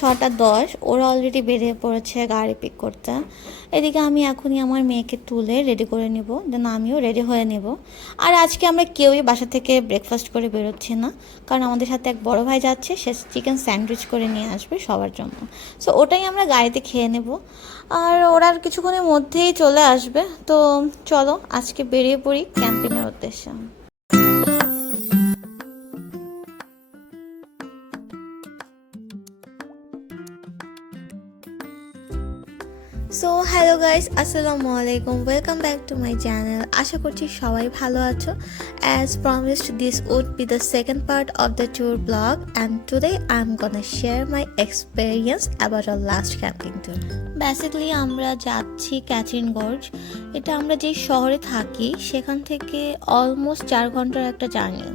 ছটা দশ, ওরা অলরেডি বেরিয়ে পড়েছে গাড়ি পিক করতে। এদিকে আমি এখনই আমার মেয়েকে তুলে রেডি করে নেব দেন আমিও রেডি হয়ে নেব। আর আজকে আমরা কেউই বাসা থেকে ব্রেকফাস্ট করে বেরোচ্ছি না, কারণ আমাদের সাথে এক বড় ভাই যাচ্ছে, সে চিকেন স্যান্ডউইচ করে নিয়ে আসবে সবার জন্য। সো ওটাই আমরা গাড়িতে খেয়ে নেব। আর ওরা কিছুক্ষণের মধ্যেই চলে আসবে। তো চলো, আজকে বেরিয়ে পড়ি ক্যাম্পিংয়ের উদ্দেশ্যে। হ্যালো গাইস আসসালামু আলাইকুম welcome back to my channel আশা করছি সবাই ভালো আছো। As promised this would be the second part of the tour blog and today I am gonna share my experience about our last camping tour basically আমরা যাচ্ছি ক্যাচিন gorge এটা আমরা যে শহরে থাকি, সেখান থেকে অলমোস্ট চার ঘণ্টার একটা জার্নি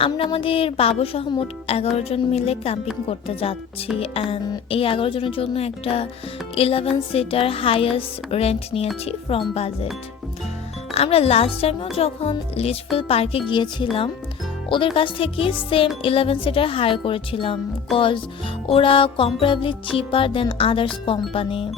আমরা আমাদের বাবু সহ মোট এগারো জন মিলে ক্যাম্পিং করতে যাচ্ছি অ্যান্ড এই এগারো জনের জন্য একটা ইলেভেন সিটার হাইয়েস্ট রেন্ট নিয়েছি ফ্রম বাজেট আমরা লাস্ট টাইমেও যখন লিচফিল পার্কে গিয়েছিলাম, ওদের কাছ থেকে সেম ইলেভেন সিটার হায়ার করেছিলাম কজ ওরা কম্পারেবলি চিপার দেন আদার্স কোম্পানি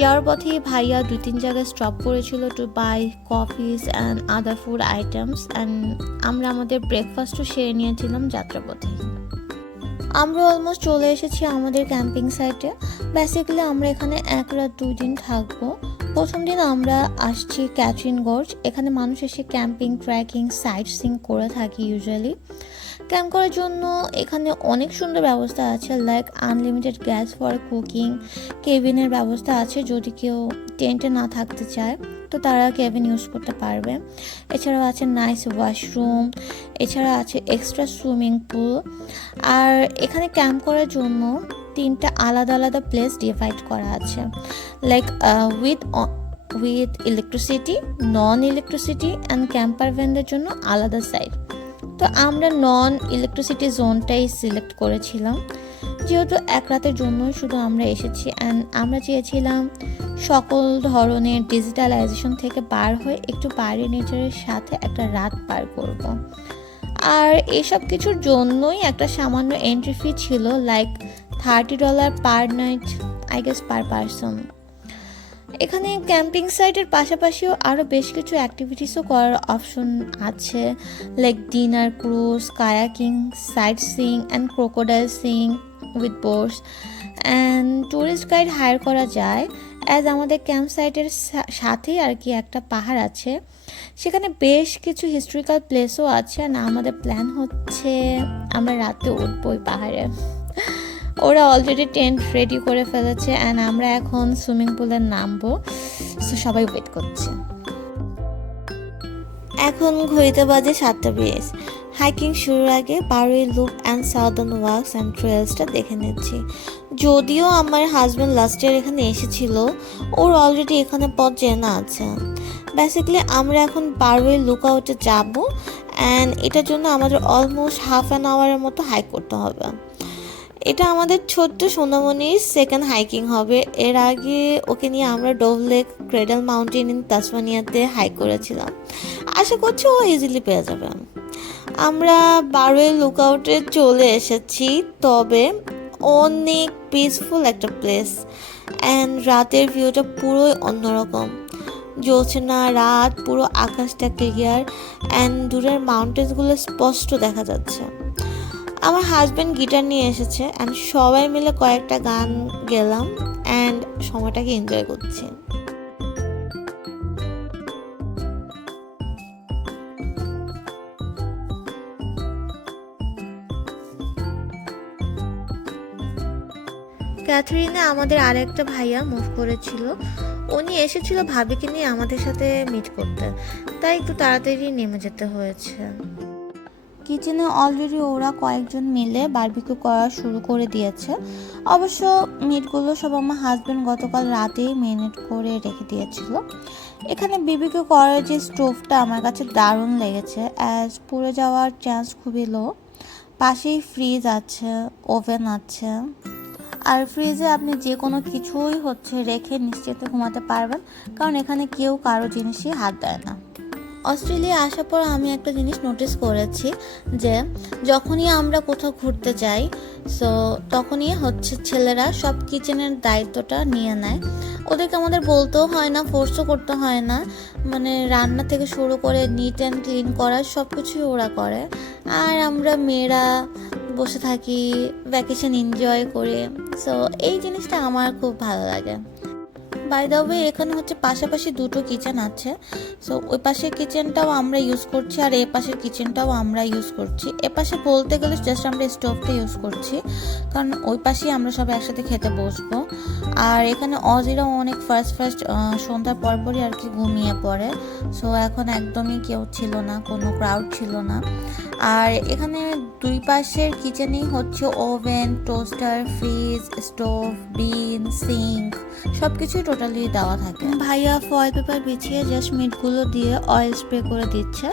যাওয়ার পথে ভাইয়া দুই তিন জায়গায় স্টপ করেছিল to buy coffees and other food items and আমরা আমাদের ব্রেকফাস্টও সেরে নিয়েছিলাম যাত্রাপথে। আমরা অলমোস্ট চলে এসেছি আমাদের ক্যাম্পিং সাইটে বেসিক্যালি আমরা এখানে এক রাত দুই দিন থাকব। প্রথম দিন আমরা আসছি ক্যাথরিন গর্জ এখানে মানুষ এসে ক্যাম্পিং ট্রেকিং সাইট সিং করে থাকি ইউজুয়ালি ক্যাম্প করার জন্য এখানে অনেক সুন্দর ব্যবস্থা আছে like unlimited gas for cooking কেবিনের ব্যবস্থা আছে যদি কেউ টেন্টে না থাকতে চায়, তো তারা কেবিন ইউজ করতে পারবে। এছাড়াও আছে নাইস ওয়াশরুম এছাড়া আছে এক্সট্রা সুইমিং পুল আর এখানে ক্যাম্প করার জন্য তিনটা আলাদা আলাদা প্লেস ডিভাইড করা আছে। Like with with electricity non electricity and camper ভ্যানদের জন্য আলাদা সাইড তো আমরা নন ইলেকট্রিসিটি জোনটাই সিলেক্ট করেছিলাম যেহেতু এক রাতের জন্যই শুধু আমরা এসেছি অ্যান্ড আমরা চেয়েছিলাম সকল ধরনের ডিজিটালাইজেশন থেকে বার হয়ে একটু বাইরে নেচারের সাথে একটা রাত পার করব। আর এসব কিছুর জন্যই একটা সামান্য এন্ট্রি ফি ছিল like thirty dollar per night I guess per person এখানে ক্যাম্পিং সাইটের পাশাপাশিও আরও বেশ কিছু অ্যাক্টিভিটিসও করার অপশন আছে like dinner cruise kayaking sightseeing and crocodile seeing with boards and tourist guide hire করা যায় অ্যাজ আমাদের ক্যাম্প সাইটের সাথেই আর কি একটা পাহাড় আছে। সেখানে বেশ কিছু হিস্ট্রিক্যাল প্লেসও আছে না আমাদের প্ল্যান হচ্ছে আমরা রাতে উঠবো ওই পাহাড়ে। ওরা অলরেডি টেন্ট রেডি করে ফেলেছে অ্যান্ড আমরা এখন সুইমিং পুলে নামবো। সো সবাই ওয়েট করছে। এখন ঘড়িতে বাজে সাতটা বিশ। হাইকিং শুরুর আগে বারোই look and southern walks and ট্রেলসটা দেখে নিচ্ছি। যদিও আমার হাজব্যান্ড লাস্ট ইয়ার এখানে এসেছিল, ওর অলরেডি এখানে পথ চেনা আছে। বেসিক্যালি আমরা এখন বারোই লুক আউটে যাব অ্যান্ড এটার জন্য আমাদের অলমোস্ট হাফ অ্যান আওয়ারের মতো হাইক করতে হবে। এটা আমাদের ছোট্ট সোনামণির সেকেন্ড হাইকিং হবে। এর আগে ওকে নিয়ে আমরা Dove Lake Cradle Mountain in তাসমানিয়াতে hike করেছিলাম। আশা করছি ও ইজিলি পেয়ে যাবে। আমরা বারোই লুকআউটে চলে এসেছি, তবে অনেক পিসফুল একটা প্লেস অ্যান্ড রাতের ভিউটা পুরোই অন্যরকম। জ্যোৎস্না রাত, পুরো আকাশটা ক্লিয়ার অ্যান্ড দূরের মাউন্টেন্সগুলো স্পষ্ট দেখা যাচ্ছে। আমার হাজব্যান্ড গিটার নিয়ে এসেছে অ্যান্ড সবাই মিলে কয়েকটা গান গেলাম অ্যান্ড সময়টাকে এনজয় করছি। ক্যাথরিনে আমাদের আরেকটা ভাইয়া মুভ করেছিল। উনি এসেছিল ভাবিকে নিয়ে আমাদের সাথে মিট করতে। তাই একটু তাড়াতাড়ি নেমে যেতে হয়েছে। কিচেনে অলরেডি ওরা কয়েকজন মিলে বারবিকিউ করা শুরু করে দিয়েছে। অবশ্য মিটগুলো সব আমার হাজব্যান্ড গতকাল রাতেই মেরিনেট করে রেখে দিয়েছিল। এখানে বিবিকিউ করার যে স্টোভটা আমার কাছে দারুণ লেগেছে। অ্যাজ পুড়ে যাওয়ার চান্স খুবই লো পাশেই ফ্রিজ আছে ওভেন আছে। আর ফ্রিজে আপনি যে কোনো কিছুই হচ্ছে রেখে নিশ্চিত ঘুমাতে পারবেন। কারণ এখানে কেউ কারও জিনিসই হাত দেয় না। অস্ট্রেলিয়া আসার পর আমি একটা জিনিস নোটিস করেছি যে যখনই আমরা কোথাও ঘুরতে যাই সো তখনই হচ্ছে ছেলেরা সব কিচেনের দায়িত্বটা নিয়ে নেয়। ওদেরকে আমাদের বলতেও হয় না ফোর্সও করতে হয় না। মানে রান্না থেকে শুরু করে নিট অ্যান্ড ক্লিন করা সব কিছুই ওরা করে। আর আমরা মেয়েরা বসে থাকি ভ্যাকেশন এনজয় করে। সো এই জিনিসটা আমার খুব ভালো লাগে। বাই দ্য ওয়ে এখানে হচ্ছে পাশাপাশি দুটো কিচেন আছে। সো ওই পাশের কিচেনটাও আমরা ইউজ করছি আর এ পাশের কিচেনটাও আমরা ইউজ করছি। এ পাশে বলতে গেলে জাস্ট আমরা স্টোভটা ইউজ করছি। কারণ ওই পাশেই আমরা সব একসাথে খেতে বসবো। আর এখানে অজিরাও অনেক ফার্স্ট ফার্স্ট সন্ধ্যার পরপরই আর কি ঘুমিয়ে পড়ে। সো এখন একদমই কেউ ছিল না, কোনো ক্রাউড ছিল না। আর এখানে দুই পাশের কিচেনেই হচ্ছে oven, toaster, fridge, stove, bin, sink সব কিছুই টোটালি দেওয়া থাকে। ভাইয়া ফয়েল পেপার বিছিয়ে জাস্ট মিটগুলো দিয়ে অয়েল স্প্রে করে দিচ্ছে,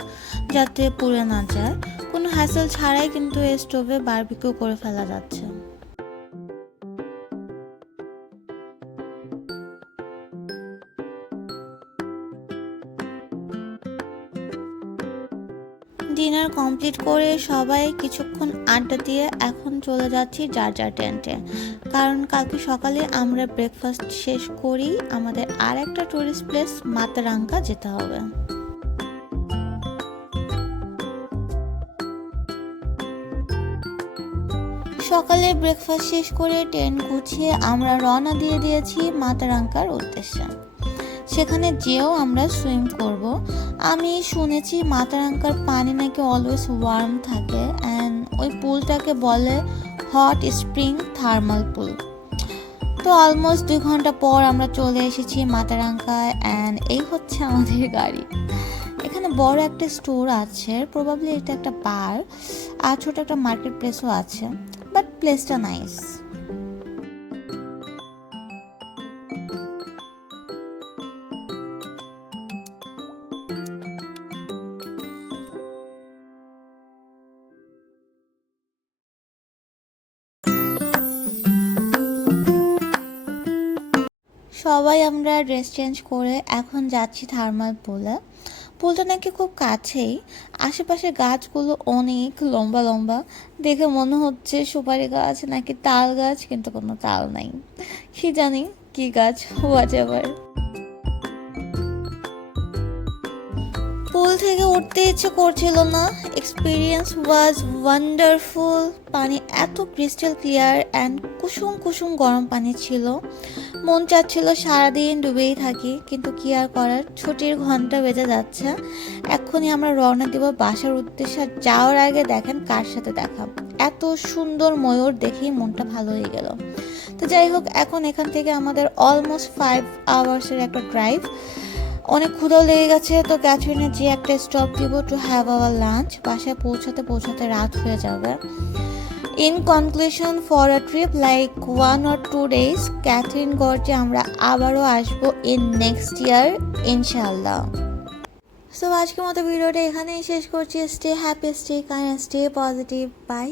যাতে পুড়ে না যায়। কোনো হ্যাসেল ছাড়াই কিন্তু এই স্টোভে বারবিকিউ করে ফেলা যাচ্ছে। ডিনার কমপ্লিট করে সবাই কিছুক্ষণ আড্ডা দিয়ে এখন চলে যাচ্ছি যার যার টেন্টে। কারণ কালকে সকালে আমরা ব্রেকফাস্ট শেষ করি, আমাদের আর একটা টুরিস্ট প্লেস মাতারাঙ্কা যেতে হবে। সকালে ব্রেকফাস্ট শেষ করে টেন্ট গুছিয়ে আমরা রওনা দিয়ে দিয়েছি মাতারাঙ্কার উদ্দেশ্যে। সেখানে যেও আমরা সুইম করব। আমি শুনেছি মাতারাঙ্কার পানি নাকি অলওয়েজ ওয়ার্ম থাকে অ্যান্ড ওই পুলটাকে বলে হট স্প্রিং থার্মাল পুল তো অলমোস্ট দুই ঘণ্টা পর আমরা চলে এসেছি মাতারাঙ্কায় অ্যান্ড এই হচ্ছে আমাদের গাড়ি। এখানে বড় একটা স্টোর আছে প্রবাবলি এটা একটা বার আর ছোট একটা মার্কেট প্লেসও আছে বাট প্লেসটা নাইস সবাই আমরা ড্রেস চেঞ্জ করে এখন যাচ্ছি থার্মাল পুলে পুলটা নাকি খুব কাছেই। আশেপাশে গাছগুলো অনেক লম্বা লম্বা। দেখে মনে হচ্ছে সুপারি গাছ নাকি তাল গাছ, কিন্তু কোনো তাল নাই। কি জানি কি গাছ হওয়া এভার পুল থেকে উঠতে ইচ্ছে করছিল না। এক্সপিরিয়েন্স ওয়াজ ওয়ান্ডারফুল পানি এত ক্রিস্টাল ক্লিয়ার অ্যান্ড কুসুম কুসুম গরম পানি ছিল। মন চাচ্ছিল সারাদিন ডুবেই থাকি, কিন্তু কি আর করার? ছুটির ঘণ্টা বেজে যাচ্ছে। এক্ষুনি আমরা রওনা দিব বাসার উদ্দেশ্যে। যাওয়ার আগে দেখেন কার সাথে দেখা। এত সুন্দর ময়ূর দেখেই মনটা ভালো হয়ে গেল। তো যাই হোক, এখন এখান থেকে আমাদের অলমোস্ট ফাইভ আওয়ার্সের একটা ড্রাইভ অনেক ক্ষুধাও লেগে গেছে, তো ক্যাথরিনে যে একটা স্টপ দিব টু হ্যাভ আওয়ার লাঞ্চ বাসায় পৌঁছাতে পৌঁছাতে রাত হয়ে যাবে। In conclusion for a trip like one or two days Katherine Gorge আমরা আবারও আসব ইন নেক্সট ইয়ার ইনশাল্লাহ সো আজকের মতো ভিডিওটা এখানেই শেষ করছি। Stay happy stay kind stay positive bye